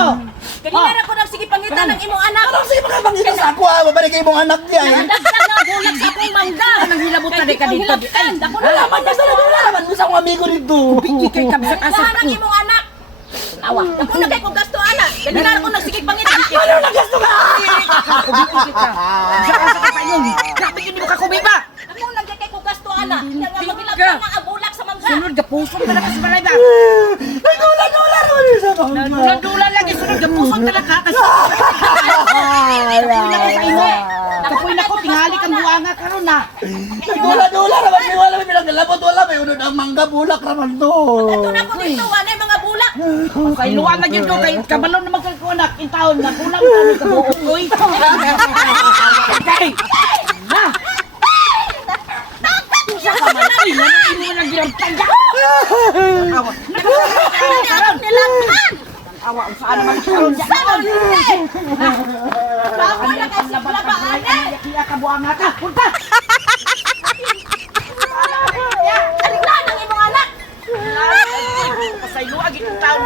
mo? Kanina na ko nagsige pangitan ng imong anak. Anong sige makapangita sa ako ha? Mabalik kayo mong anak niya eh. Dagdag na bulak sa akong mangga. Anong hilabot na ka dito? Dako na Wala lang. man basta wala naman mo sa akong amigo dito. Hindi kay kabsak-asak. Kuha ng imong anak. Awa. Dako na kay kong gasto anak. Kanina na ko nagsige pangitan. Ano na gasto ka? Kubit ka. Kabsak-asak ka yun. Grabe hindi mo kakubit ba? Ako lagi kay kong gasto anak. Kaya nga Hindi magilap ka. na nga bulak sa mangga. Sunod ka pusong talaga sa balay ba? Nagula-gula naman yun sa bangka. Dula lagi sunod ka pusong talaga kasi. Kapoy na ko sa imo. Kapoy na ko tingali kang buwanga karon na. Nagula-gula naman yun. Wala may pinagalabot. Wala may unod ang mangga bulak naman to. Ito na ko dito. Ano yung mga bulak? Kay luwa na gyud ko kay kabalon na magkakunak in taon na kulang kami ka buok koy. Kay. Ha? Sa kamalay na imo na gyud tanda. Awa. Nilantan! Awa saan naman karon sa Saan? Bago na kay sa labaan eh! Iya ka buanga ka. Punta. Aliglan ang imong anak! Pasaylo agi taon